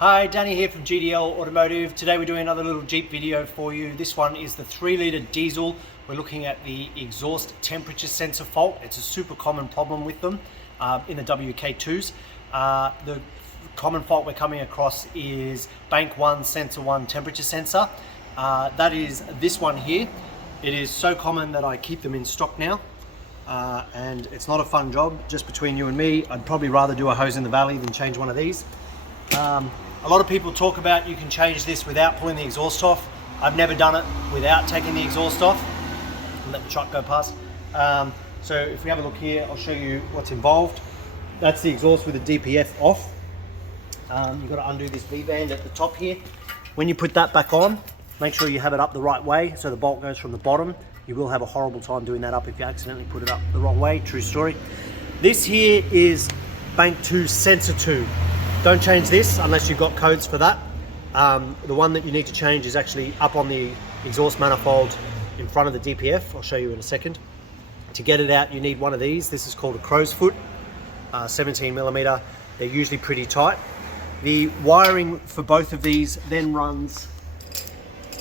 Hi, Danny here from GDL Automotive. Today we're doing another little Jeep video for you. This one is the 3-litre diesel. We're looking at the exhaust temperature sensor fault. It's a super common problem with them in the WK2s. The common fault we're coming across is bank 1, sensor 1 temperature sensor. That is this one here. It is so common that I keep them in stock now. And it's not a fun job. Just between you and me, I'd probably rather do a hose in the valley than change one of these. A lot of people talk about you can change this without pulling the exhaust off. I've never done it without taking the exhaust off. I'll let the truck go past. So if we have a look here, I'll show you what's involved. That's the exhaust with the DPF off. You've got to undo this V-band at the top here. When you put that back on, make sure you have it up the right way so the bolt goes from the bottom. You will have a horrible time doing that up if you accidentally put it up the wrong way, true story. This here is bank 2 sensor 2. Don't change this unless you've got codes for that. The one that you need to change is actually up on the exhaust manifold in front of the DPF. I'll show you in a second. To get it out, you need one of these. This is called a crow's foot, 17mm. They're usually pretty tight. The wiring for both of these then runs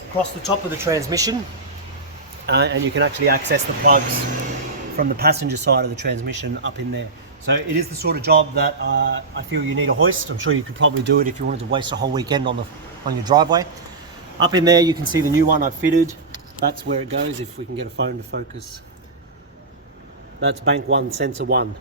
across the top of the transmission, and you can actually access the plugs from the passenger side of the transmission up in there. So it is the sort of job that I feel you need a hoist. I'm sure you could probably do it if you wanted to waste a whole weekend on your driveway. Up in there you can see the new one I've fitted. That's where it goes, if we can get a phone to focus. That's bank 1 sensor 1.